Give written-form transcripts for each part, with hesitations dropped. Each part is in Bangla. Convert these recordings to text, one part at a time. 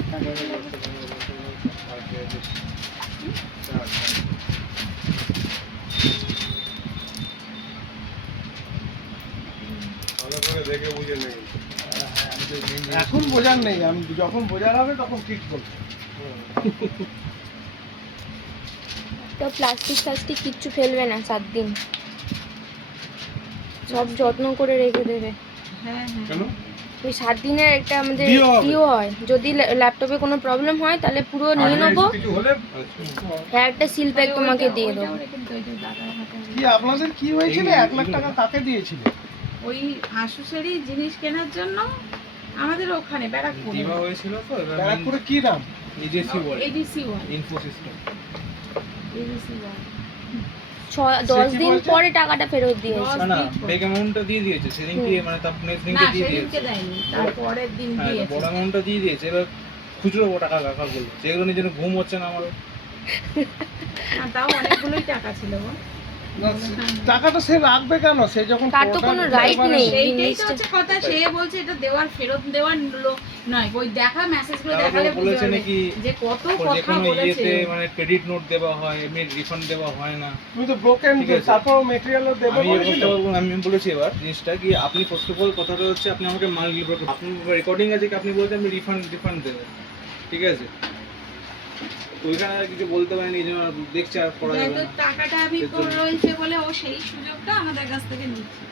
একটা দেখলে দেখে বুঝে নেই। এখন বোঝার নেই, আমি যখন বোঝার হবে তখন ঠিক বলবো। তো প্লাস্টিক ফ্লাস্টিক কিচ্ছু ফেলবে না 7 দিন, সব যত্ন করে রেখে দেবে। হ্যাঁ হ্যাঁ কেন? ওই 7 দিনের একটা আমাদের ডিও হবে। ডিও হয়, যদি ল্যাপটপে কোনো প্রবলেম হয় তাহলে পুরো নিয়ে নেবো, কিছু হলে হ্যাঁ একটা সিল প্যাক তোমাকে দিয়ে দেবো। ওইটাও রেখে দিতে, ওই যে দাদার হাতে কি আপনাদের কি হয়েছিল? 1 লাখ টাকা কাকে দিয়েছিল? ওই আসুসেরই জিনিস কেনার জন্য আমাদের ওখানে ব্যারাকপুরে দিবা হয়েছিল তো, এবার ব্যারাকপুরে কি নাম? এজেসি বলে ADC one info system. ADC one 10 সে কি দিন বলছে? পরে টাকাটা ফেরত দিয়েছে। না না, ব্যাক অ্যামাউন্টটা দিয়ে দিয়েছে সেদিন কি, মানে তার নেক্সট না দিনকে দিয়ে সেদিনকে দিয়েছে। দেয়নি, তারপরের দিন হ্যাঁ, দিয়েছে। বড় অ্যামাউন্টটা দিয়ে দিয়েছে। এবার খুচরো টাকা কাকা বললো, সেগুলো নিয়ে যেন ঘুম হচ্ছে না আমারও। না তাও অনেকগুলোই টাকা ছিল গো। না, টাকাটা সে রাখবে কেন? সে যখন তার তো কোনো right নেই। সেইটাই তো হচ্ছে কথা, সে বলছে এটা দেওয়ার ফেরত দেওয়ার নয়, ওই দেখা মেসেজগুলো তারপর দেখালে বুঝতে বলেছে পারবে নাকি যে কত যে কথা কোনো বলেছে। ইয়েতে মানে ক্রেডিট নোট দেওয়া হয়, এমনি রিফান্ড দেওয়া হয় না। তুমি তো ব্রোকেন, ঠিক আছে। তারপর মেটেরিয়ালও দেবে আমি বলেছিল। আমি বলেছি এবার জিনিসটা কি, আপনি ফার্স্ট অফ অল কথাটা হচ্ছে আপনি আমাকে মাল ডেলিভার করুন। আপনার রেকর্ডিং আছে কি আপনি বলছেন আমি রিফান্ড দেবেন, ঠিক আছে? ওইখানে আর কিছু বলতে পারেনি, এই জন্য আর দেখছি আর করা যাবে যেহেতু না। টাকাটা আমি এর জন্য। রয়েছে বলে ও সেই সুযোগটা আমাদের কাছ থেকে নিচ্ছে,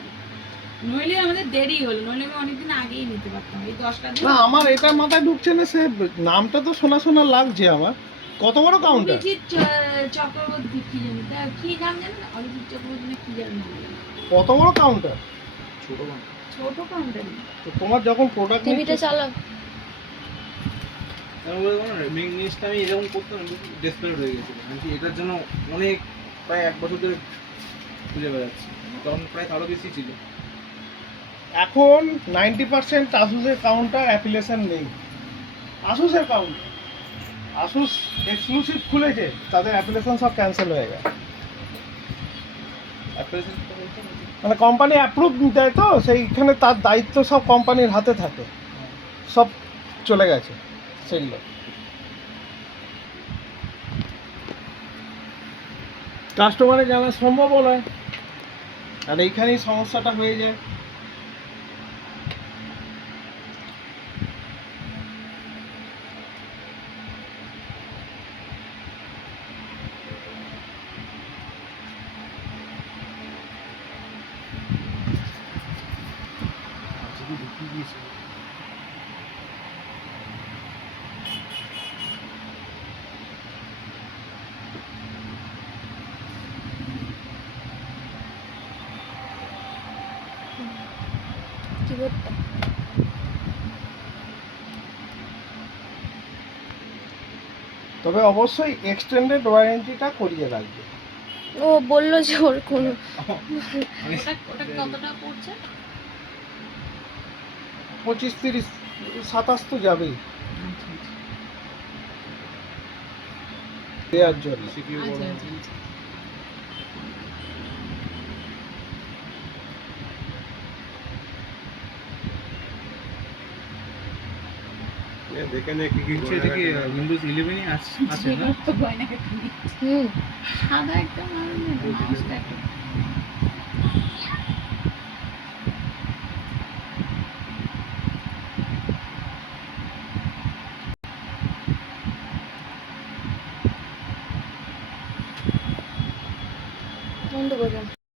নইলে আমাদের দেরি হলো, নইলে আমি অনেকদিন আগেই নিতে পারতাম। এই 10টা দিন না, আমার এটা মাথায় ঢুকছে না, সে নামটা তো শোনা শোনা লাগছে আমার। কত বড় কাউন্টার? অভিজিৎ চক্রবর্তী কি জানি, তা কি নাম জানি না, অভিজিৎ চক্রবর্তী না কি জানি নাম। কত বড় কাউন্টার? ছোট মানুষ। ছোট কাউন্টার তো তোমার যখন প্রোডাক্ট টিভিটা চালাও। আমি বলবো না, জিনিসটা আমি এরকম করতাম, ডেসপারেট হয়ে গেছিলাম। আমি কি এটার জন্য অনেক প্রায় 1 বছর ধরে খুঁজে বেড়াচ্ছি, তখন প্রায় তারও বেশি ছিল। এখন 90% আসুসের কাউন্টার অ্যাপ্লিকেশন নেই। আসুসের কাউন্টার, আসুস এক্সক্লুসিভ খুলেছে, তাদের অ্যাপ্লিকেশন সব ক্যান্সেল হয়ে গেছে। মানে কোম্পানি অ্যাপ্রুভ দেয় তো, সেইখানে তার দায়িত্ব সব কোম্পানির হাতে থাকে, সব চলে গেছে সেগুলো। কাস্টমারে জানা সম্ভব নয়, আর এইখানেই সমস্যাটা হয়ে যায়। কিবোর্ডটা তবে অবশ্যই এক্সটেন্ডেড ওয়ারেন্টিটা করিয়ে রাখবে। ও বললো যে ওর কোনো ওটা কতটা পড়ছে? 25, 30, 27 তো যাবেই দেওয়ার জন্য। CPU বড় আচ্ছা, না। আচ্ছা, আচ্ছা। দেখে নে কি কি হচ্ছে এটা কি উইন্ডোজ 11 আছে না? তো গয়না কেটে দিচ্ছে। হুম সাদা একটা মাউসটা একটা বন্ধ করলাম।